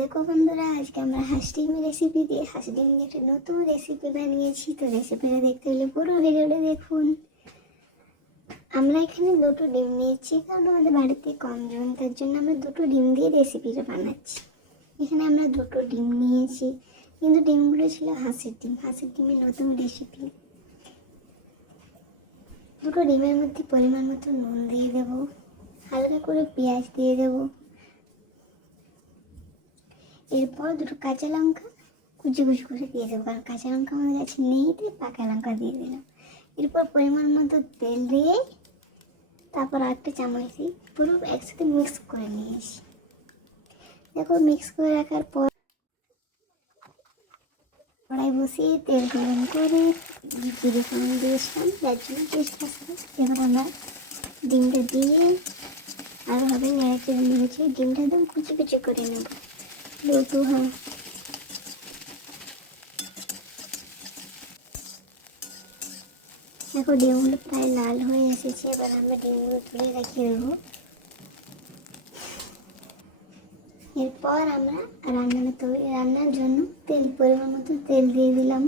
দেখো বন্ধুরা, আজকে আমরা হাঁস ডিম রেসিপি দিয়ে হাঁস ডিম দিয়ে একটা নতুন রেসিপি বানিয়েছি। তো রেসিপিটা দেখতে হলে পুরো ভিডিওটা দেখুন। আমরা এখানে দুটো ডিম নিয়েছি, কারণ আমাদের বাড়িতে কম জন, তার জন্য আমরা দুটো ডিম দিয়ে রেসিপিটা বানাচ্ছি। এখানে আমরা দুটো ডিম নিয়েছি, কিন্তু ডিমগুলো ছিল হাঁসের ডিম। হাঁসের ডিমের নতুন রেসিপি। দুটো ডিমের মধ্যে পরিমাণ মতো নুন দিয়ে দেবো, হালকা করে পেঁয়াজ দিয়ে দেবো, এরপর দুটো কাঁচা লঙ্কা কুচি কুচি করে দিয়ে দেবো, কারণ কাঁচা লঙ্কা আমাদের কাছে নেই, তাই পাকা লঙ্কা দিয়ে দিলাম। এরপর পরিমাণ মতো তেল দিয়ে তারপর আরেকটা চামচ দিয়ে পুরো একসাথে মিক্স করে নিয়েছি। দেখো, মিক্স করে রাখার পর কড়াই বসিয়ে তেল গরম করে জিরে ফোড়ন দিয়েছিলাম, যার জন্য টেস্ট আসবে। এবার আমরা ডিমটা দিয়ে আরোভাবে নেড়েচেড়ে নিয়েছি। ডিমটা একদম কুচি কুচি করে নেব, দুটো দেখো ডিমগুলো প্রায় লাল হয়ে এসেছে। এবার আমরা ডিমগুলো তুলে রেখে দেবো। এরপর আমরা রান্নার জন্য পরিমাণ মতো তেল দিয়ে দিলাম।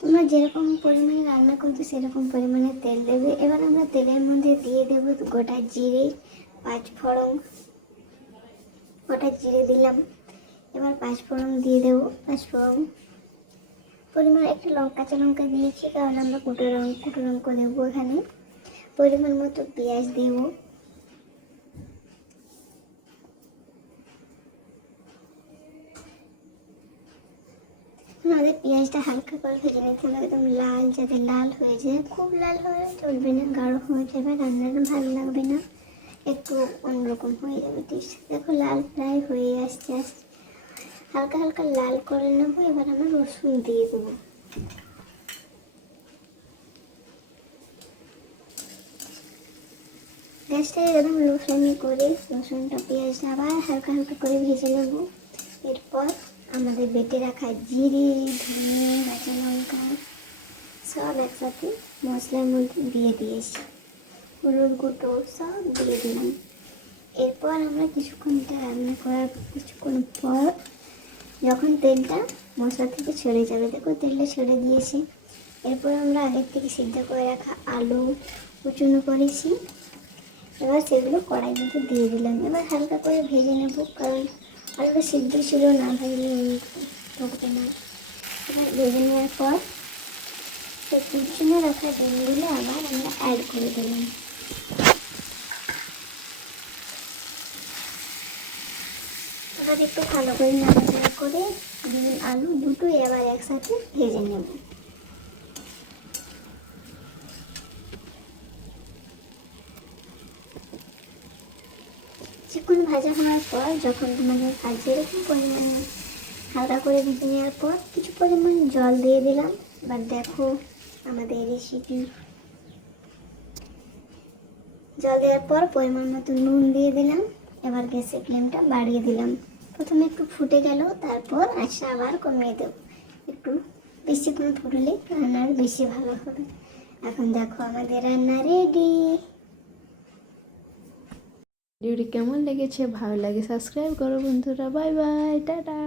তোমরা যেরকম পরিমাণে রান্না করছো সেরকম পরিমাণে তেল দেবে। এবার আমরা তেলের মধ্যে দিয়ে দেবো গোটা জিরে, 5 ফোড়ন। গোটা জিরে দিলাম, এবার 5 ফোড়ন দিয়ে দেবো। 5 ফোড়ন পরিমাণ একটা কাঁচা লঙ্কা দিয়েছি, কারণ আমরা কুটো লঙ্কা দেবো এখানে। পরিমাণ মতো পেঁয়াজ দেবো, আমাদের পেঁয়াজটা হালকা করে ভেজে নিতে হবে, একদম লাল, যাতে লাল হয়ে যায়। খুব লাল হয়ে চলবে না, গাঢ় হয়ে যাবে, রান্নাটা ভালো লাগবে না, একটু অন্যরকম হয়ে যাবে টেস্ট। দেখো লাল প্রায় হয়ে আসছে, হালকা হালকা লাল করে নেবো। এবার আমরা রসুন দিয়ে দেবো। গ্যাসটা একদম লো ফ্লেমে করে রসুনটা পেঁয়াজটা আবার হালকা হালকা করে ভেজে নেব। এরপর আমাদের বেটে রাখা জিরে, ধনে, কাঁচা লঙ্কা সব একসাথে মশলার মধ্যে দিয়ে দিয়েছি, হলুদ গুঁটো সব দিয়ে দিলাম। এরপর আমরা কিছুক্ষণটা রান্না করার কিছুক্ষণ পর যখন তেলটা মশলা থেকে ছেড়ে যাবে, দেখো তেলটা ছেড়ে দিয়েছি। এরপর আমরা আগের থেকে সিদ্ধ করে রাখা আলু কুচনো করেছি, এবার সেগুলো কড়াইয়ের মধ্যে দিয়ে দিলাম। এবার হালকা করে ভেজে নেব, কারণ আলুটা সিদ্ধ ছিল, না ভাজলে ঢুকবে না। এবার ভেজে নেওয়ার পর কুচনো রাখা ডিমগুলো আবার আমরা অ্যাড করে দিলাম। এবার একটু ভালো করে নাড়াচাড়া করে ডিম আলু দুটোই আবার একসাথে ভেজে নেব। কিছুক্ষণ ভাজা হওয়ার পর যখন তোমাদের কাজে এরকম পরিমাণে হালকা করে ভেজে নেওয়ার পর কিছু পরিমাণ জল দিয়ে দিলাম। এবার দেখো আমাদের রেসিপি। জল দেওয়ার পর পরিমাণ মতো নুন দিয়ে দিলাম। এবার গ্যাসের ফ্লেমটা বাড়িয়ে দিলাম। প্রথমে একটু ফুটে গেল, তারপর আঁচটা আবার কমিয়ে দেব। একটু বেশিক্ষণ ফুটলে রান্নার বেশি ভালো হবে। এখন দেখো আমাদের রান্না রেডি। ভিডিওটি কেমন লেগেছে, ভালো লাগে সাবস্ক্রাইব করো বন্ধুরা। Bye bye, tata.